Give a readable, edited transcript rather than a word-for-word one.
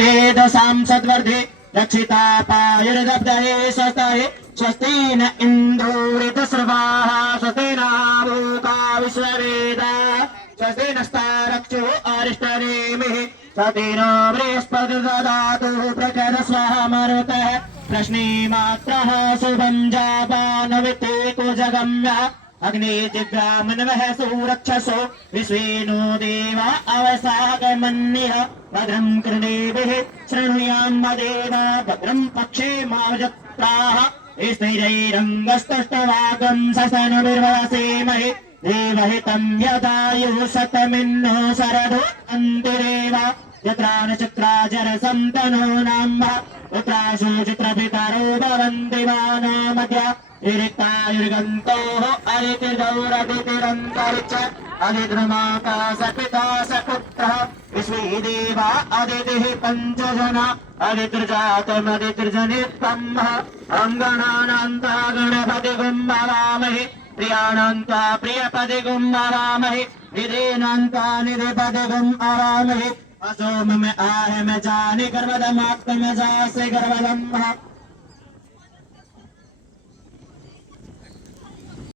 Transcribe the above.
वेद सांसद्वर्धे रक्षितापायुर्दब्धये स्वस्ताये स्वस्ति न इन्द्रो ऋतसर्वाः स्वस्ति नावोका विश्ववेदा स्वस्ति नस्तारक्षो अरिष्टनेमिः स्वस्ति नो बृहस्पति ददातु प्रचरस्वः मरुतः प्रश्ने मात्रः शुभं जापानवितेको जगम्यः अग्निजिब्राह्मणवः सुरक्षसो विश्वेनो देवा अवसागमन्यः भद्रं कर्णेभिः शृणुयाम देव भद्रं पक्षे माजत्राः स्थिरैरङ्गस्तुष्टवागं ससनुर्वसेमहि देवहितं यदायुः शतमिन्नो शरदो अन्तिरेव यत्रा नक्षत्रा जरसन्तनो नाम पुत्रासु चित्रपितरो भवन्ति वानामद्य ऋक्तायुर्गन्तोः अदितिर्गौरदितिरन्तरिक्ष अदितिर्माकाशपिता सपुत्रः विश्वे देवा अदितिः पञ्चजना अदितिर्जातमदितिर्जनित्तमः अङ्गणानान्ता गणपतिगुं भवामहे प्रियाणान्ता प्रियपतिगुं भवामहे निधीनान्ता निधिपतिगुं भवामहे असो मम आहम जाने गर्वदमात्म जासे गर्वदम्